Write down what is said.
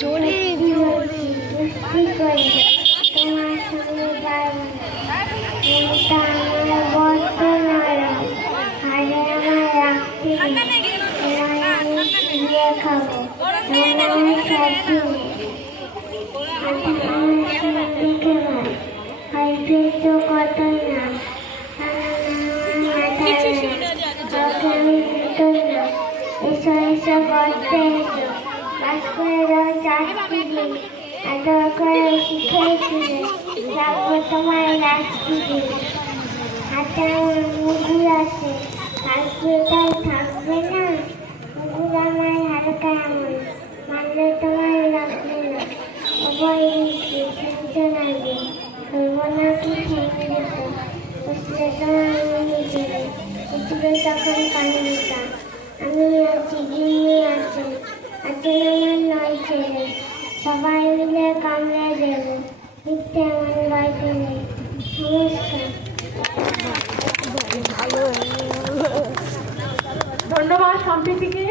জোরে জোরে তোমার সঙ্গে যাবো আমার বড্ড নরম হারে আমার রাখতে দিয়ে খাবো আমার সাথে হাইফের তো কতই না আমি না এসো এসো করতে এসো বাস করে দাও চাকরি দিন আদর করে শিখেছিলে রাখবো তোমার রাখতে দিন হাতে আমার মুগুর আছে কালকে তাই থাকবে না মুগুর আমার হালকা এমন মানলে তোমার রাখবে না সবাই শুনতে লাগবে করবো না কি ভেঙে যেত বুঝলে তোমার মনে দেবে উঠবে তখন কানে দিতাম আমি আছি গিন্নি আছে আছেন আমার নয় ছেলে সবাই মিলে কামড়ে দেবো মিথ্যে আমার বাড়িতে নেই নমস্কার। ধন্যবাদ সম্প্রীতিকে।